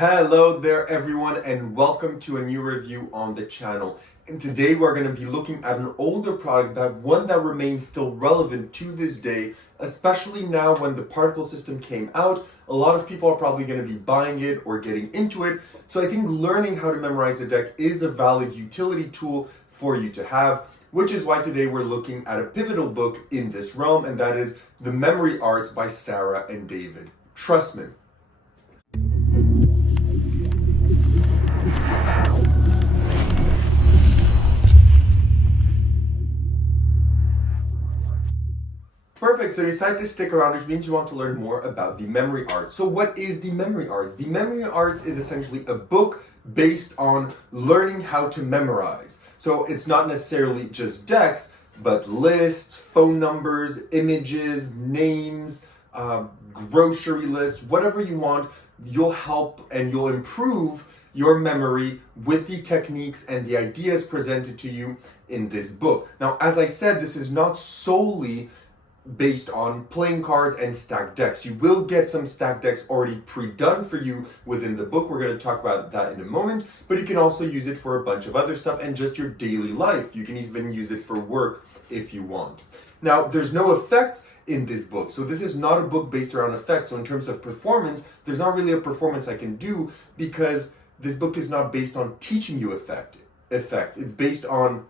Hello there everyone, and welcome to a new review on the channel. And today we're going to be looking at an older product, one that remains still relevant to this day, especially now when the particle system came out. A lot of people are probably going to be buying it or getting into it. So I think learning how to memorize the deck is a valid utility tool for you to have, which is why today we're looking at a pivotal book in this realm, and that is The Memory Arts by Sarah and David Trustman. Perfect, so you decided to stick around, which means you want to learn more about the memory arts. So what is the memory arts? The memory arts is essentially a book based on learning how to memorize. So it's not necessarily just decks, but lists, phone numbers, images, names, grocery lists, whatever you want. You'll help and you'll improve your memory with the techniques and the ideas presented to you in this book. Now, as I said, this is not solely based on playing cards and stacked decks. You will get some stacked decks already pre-done for you within the book. We're going to talk about that in a moment, but you can also use it for a bunch of other stuff and just your daily life. You can even use it for work if you want. Now, there's no effects in this book, so this is not a book based around effects. So in terms of performance, there's not really a performance I can do because this book is not based on teaching you effects. It's based on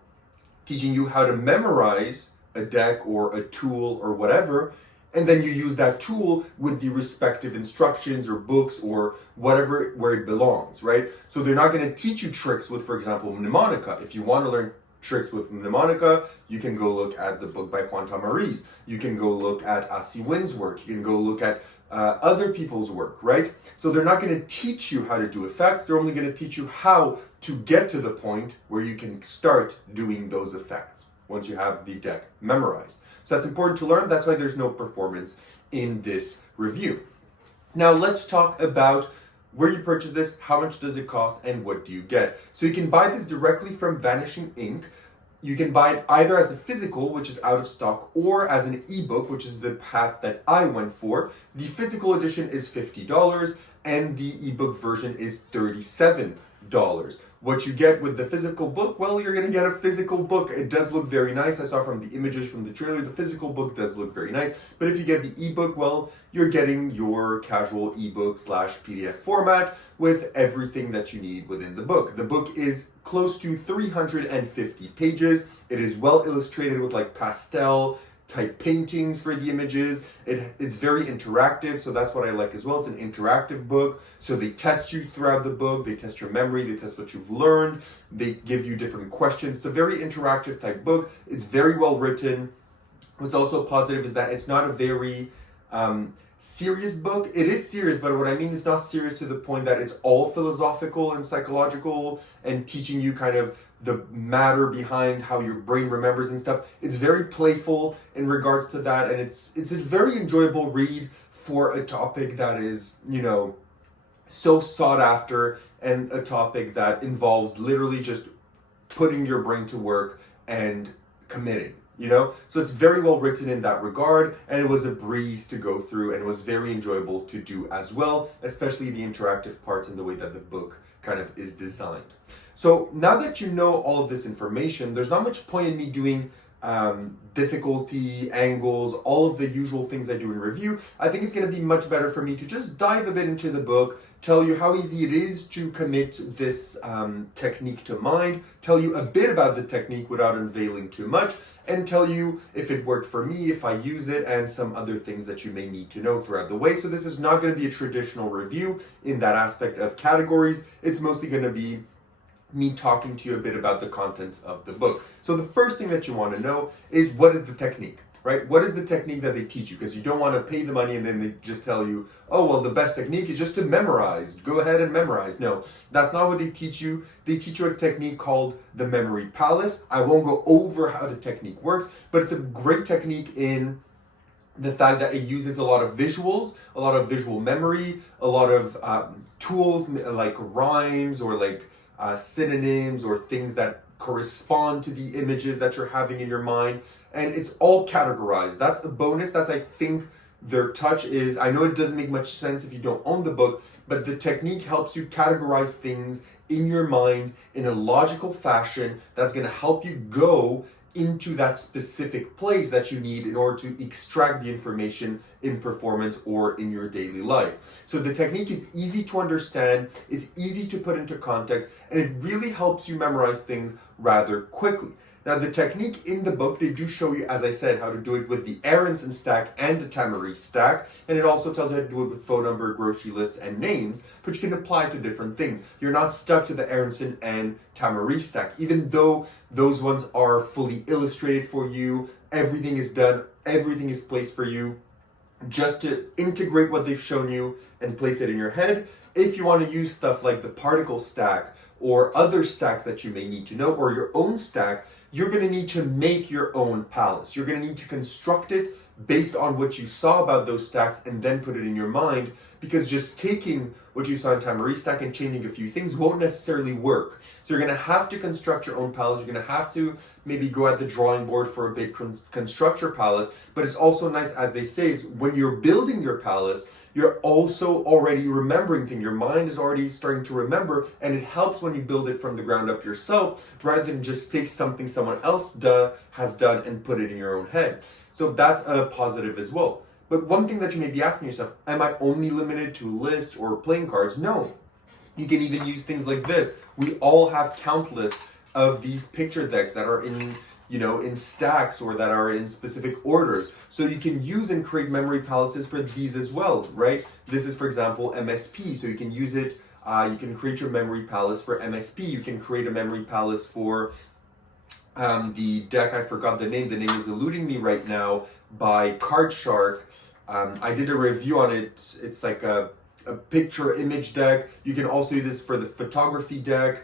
teaching you how to memorize a deck or a tool or whatever, and then you use that tool with the respective instructions or books or whatever where it belongs, right? So they're not going to teach you tricks with, for example, mnemonica. If you want to learn tricks with mnemonica, you can go look at the book by Juan Tamariz. You can go look at Asi Wynn's work. You can go look at other people's work, right? So they're not going to teach you how to do effects. They're only going to teach you how to get to the point where you can start doing those effects once you have the deck memorized. So that's important to learn. That's why there's no performance in this review. Now let's talk about where you purchase this, how much does it cost, and what do you get. So you can buy this directly from Vanishing Ink. You can buy it either as a physical, which is out of stock, or as an ebook, which is the path that I went for. The physical edition is $50 and the ebook version is $37. What you get with the physical book, well, you're going to get a physical book. It does look very nice. I saw from the images from the trailer, the physical book does look very nice. But if you get the ebook, well, you're getting your casual ebook / PDF format with everything that you need within the book. The book is close to 350 pages. It is well illustrated with like pastel type paintings for the images. It's very interactive, so that's what I like as well. It's an interactive book, so they test you throughout the book. They test your memory, they test what you've learned, they give you different questions. It's a very interactive type book. It's very well written. What's also positive is that it's not a very serious book. It is serious, but what I mean is not serious to the point that it's all philosophical and psychological and teaching you kind of the matter behind how your brain remembers and stuff. It's very playful in regards to that, and it's a very enjoyable read for a topic that is, you know, so sought after, and a topic that involves literally just putting your brain to work and committing, you know? So it's very well written in that regard, and it was a breeze to go through, and it was very enjoyable to do as well, especially the interactive parts and the way that the book kind of is designed. So now that you know all of this information, there's not much point in me doing difficulty, angles, all of the usual things I do in review. I think it's going to be much better for me to just dive a bit into the book, tell you how easy it is to commit this technique to mind, tell you a bit about the technique without unveiling too much, and tell you if it worked for me, if I use it, and some other things that you may need to know throughout the way. So this is not going to be a traditional review in that aspect of categories. It's mostly going to be me talking to you a bit about the contents of the book. So the first thing that you want to know is, what is the technique, right? What is the technique that they teach you? Because you don't want to pay the money and then they just tell you, oh, well, the best technique is just to memorize. Go ahead and memorize. No, that's not what they teach you. They teach you a technique called the Memory Palace. I won't go over how the technique works, but it's a great technique in the fact that it uses a lot of visuals, a lot of visual memory, a lot of tools like rhymes or like synonyms or things that correspond to the images that you're having in your mind, and it's all categorized. That's a bonus. That's, I think, Their touch is, I know it doesn't make much sense if you don't own the book, but the technique helps you categorize things in your mind in a logical fashion that's going to help you go into that specific place that you need in order to extract the information in performance or in your daily life. So the technique is easy to understand, it's easy to put into context, and it really helps you memorize things rather quickly. Now the technique in the book, they do show you, as I said, how to do it with the Aronson stack and the Tamari stack, and it also tells you how to do it with phone number, grocery lists, and names, but you can apply it to different things. You're not stuck to the Aronson and Tamari stack, even though those ones are fully illustrated for you, everything is done, everything is placed for you, just to integrate what they've shown you and place it in your head. If you want to use stuff like the particle stack or other stacks that you may need to know, or your own stack, you're going to need to make your own palace. You're going to need to construct it based on what you saw about those stacks and then put it in your mind, because just taking what you saw in Tamari stack and changing a few things won't necessarily work. So you're going to have to construct your own palace. You're going to have to maybe go at the drawing board for a bit, construct your palace. But it's also nice, as they say, is when you're building your palace, you're also already remembering things. Your mind is already starting to remember, and it helps when you build it from the ground up yourself, rather than just take something someone else has done and put it in your own head. So that's a positive as well. But one thing that you may be asking yourself, am I only limited to lists or playing cards? No. You can even use things like this. We all have countless of these picture decks that are in stacks or that are in specific orders. So you can use and create memory palaces for these as well, right? This is, for example, MSP. So you can use it, you can create your memory palace for MSP. You can create a memory palace for the deck, I forgot the name is eluding me right now, by Card Shark. I did a review on it. It's like a picture image deck. You can also use this for the photography deck.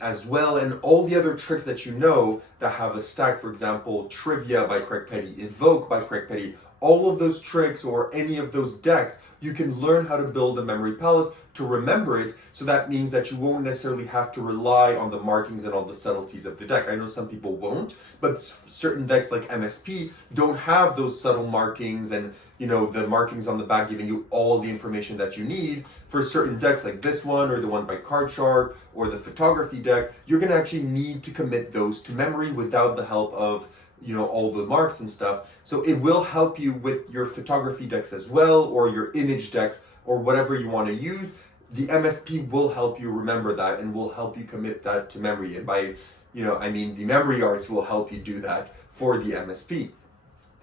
As well, and all the other tricks that you know that have a stack, for example, Trivia by Craig Petty, Evoke by Craig Petty, all of those tricks or any of those decks, you can learn how to build a memory palace to remember it. So that means that you won't necessarily have to rely on the markings and all the subtleties of the deck. I know some people won't, but certain decks like MSP don't have those subtle markings and the markings on the back giving you all the information that you need. For certain decks like this one or the one by Card Shark or the photography deck, you're going to actually need to commit those to memory without the help of all the marks and stuff. So it will help you with your photography decks as well, or your image decks, or whatever you want to use. The MSP will help you remember that and will help you commit that to memory. And by, the memory arts will help you do that for the MSP.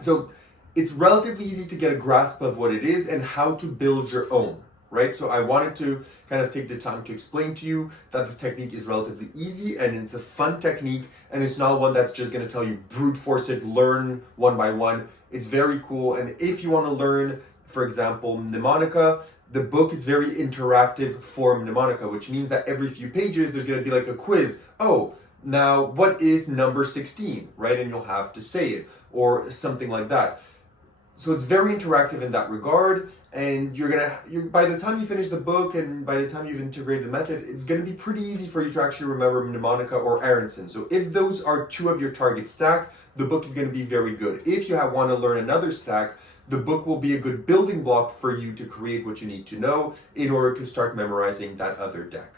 So it's relatively easy to get a grasp of what it is and how to build your own, right? So I wanted to kind of take the time to explain to you that the technique is relatively easy and it's a fun technique, and it's not one that's just going to tell you brute force it, learn one by one. It's very cool. And if you want to learn, for example, mnemonica, the book is very interactive for mnemonica, which means that every few pages there's going to be like a quiz. Oh, now what is number 16, right? And you'll have to say it or something like that. So it's very interactive in that regard, and by the time you finish the book and by the time you've integrated the method, it's going to be pretty easy for you to actually remember mnemonica or Aronson. So if those are two of your target stacks, the book is going to be very good. If you want to learn another stack, the book will be a good building block for you to create what you need to know in order to start memorizing that other deck.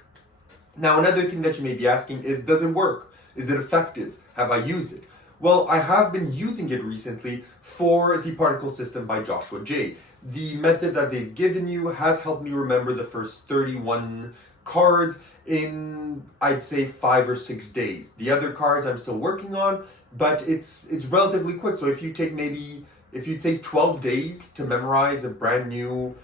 Now, another thing that you may be asking is, does it work? Is it effective? Have I used it? Well, I have been using it recently for the particle system by Joshua J. The method that they've given you has helped me remember the first 31 cards in, I'd say, 5 or 6 days. The other cards I'm still working on, but it's relatively quick. So if you take 12 days to memorize a brand new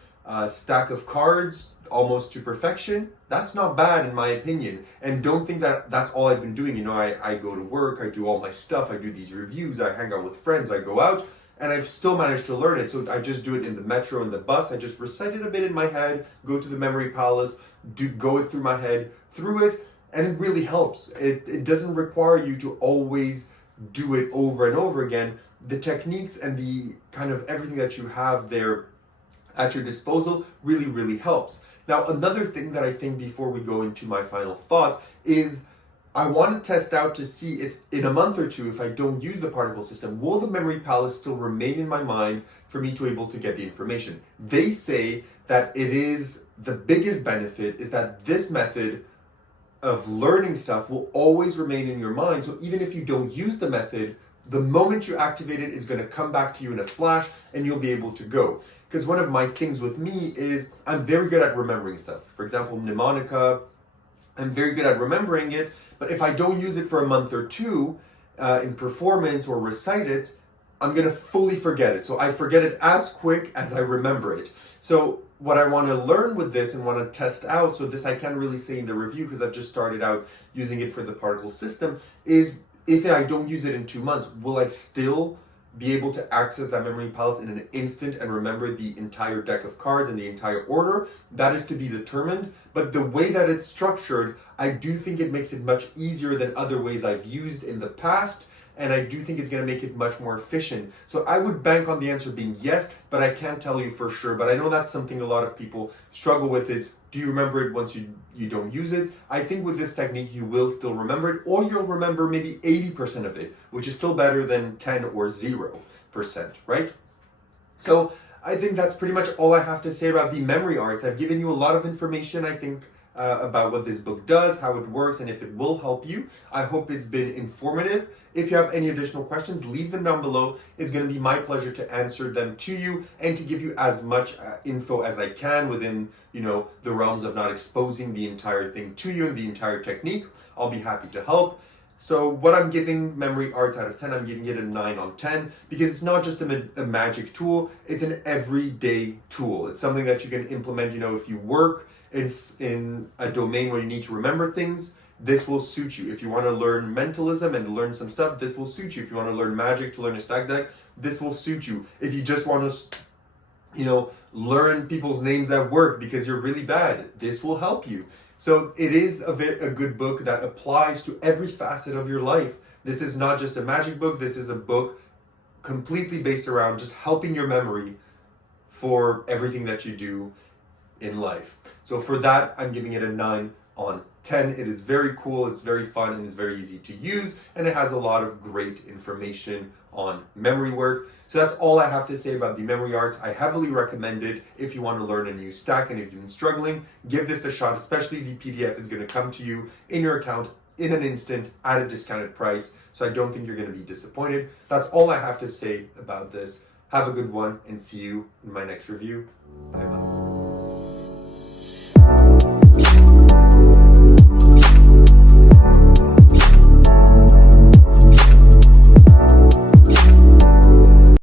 stack of cards almost to perfection, that's not bad in my opinion. And don't think that that's all I've been doing. I go to work, I do all my stuff, I do these reviews, I hang out with friends, I go out, and I've still managed to learn it. So I just do it in the metro and the bus. I just recite it a bit in my head, go to the memory palace, go it through my head, through it, and it really helps. It doesn't require you to always do it over and over again. The techniques and the kind of everything that you have there at your disposal really, really helps. Now, another thing that I think before we go into my final thoughts is I want to test out to see if in a month or two, if I don't use the particle system, will the memory palace still remain in my mind for me to be able to get the information? They say that it is the biggest benefit is that this method of learning stuff will always remain in your mind. So even if you don't use the method, the moment you activate it is going to come back to you in a flash and you'll be able to go. Because one of my things with me is I'm very good at remembering stuff. For example, mnemonica, I'm very good at remembering it, but if I don't use it for a month or two in performance or recite it, I'm going to fully forget it. So I forget it as quick as I remember it. So what I want to learn with this and want to test out, so this I can't really say in the review because I've just started out using it for the particle system, is if I don't use it in 2 months, will I still be able to access that memory palace in an instant and remember the entire deck of cards and the entire order? That is to be determined. But the way that it's structured, I do think it makes it much easier than other ways I've used in the past. And I do think it's going to make it much more efficient. So I would bank on the answer being yes, but I can't tell you for sure. But I know that's something a lot of people struggle with is, do you remember it once you don't use it? I think with this technique, you will still remember it, or you'll remember maybe 80% of it, which is still better than 10 or 0%, right? So I think that's pretty much all I have to say about the memory arts. I've given you a lot of information, I think, about what this book does, how it works, and if it will help you. I hope it's been informative. If you have any additional questions, leave them down below. It's going to be my pleasure to answer them to you and to give you as much info as I can within, the realms of not exposing the entire thing to you and the entire technique. I'll be happy to help. So what I'm giving Memory Arts out of 10, I'm giving it a 9 on 10 because it's not just a magic tool, it's an everyday tool. It's something that you can implement, if you work in a domain where you need to remember things, this will suit you. If you want to learn mentalism and learn some stuff, this will suit you. If you want to learn magic to learn a stack deck, this will suit you. If you just want to, learn people's names at work because you're really bad, this will help you. So it is a good book that applies to every facet of your life. This is not just a magic book. This is a book completely based around just helping your memory for everything that you do in life. So for that, I'm giving it a 9 on 10. It is very cool, it's very fun, and it's very easy to use, and it has a lot of great information on memory work. So that's all I have to say about the Memory Arts. I heavily recommend it if you want to learn a new stack, and if you've been struggling, give this a shot, especially the PDF is going to come to you in your account in an instant at a discounted price. So I don't think you're going to be disappointed. That's all I have to say about this. Have a good one and see you in my next review. Bye bye.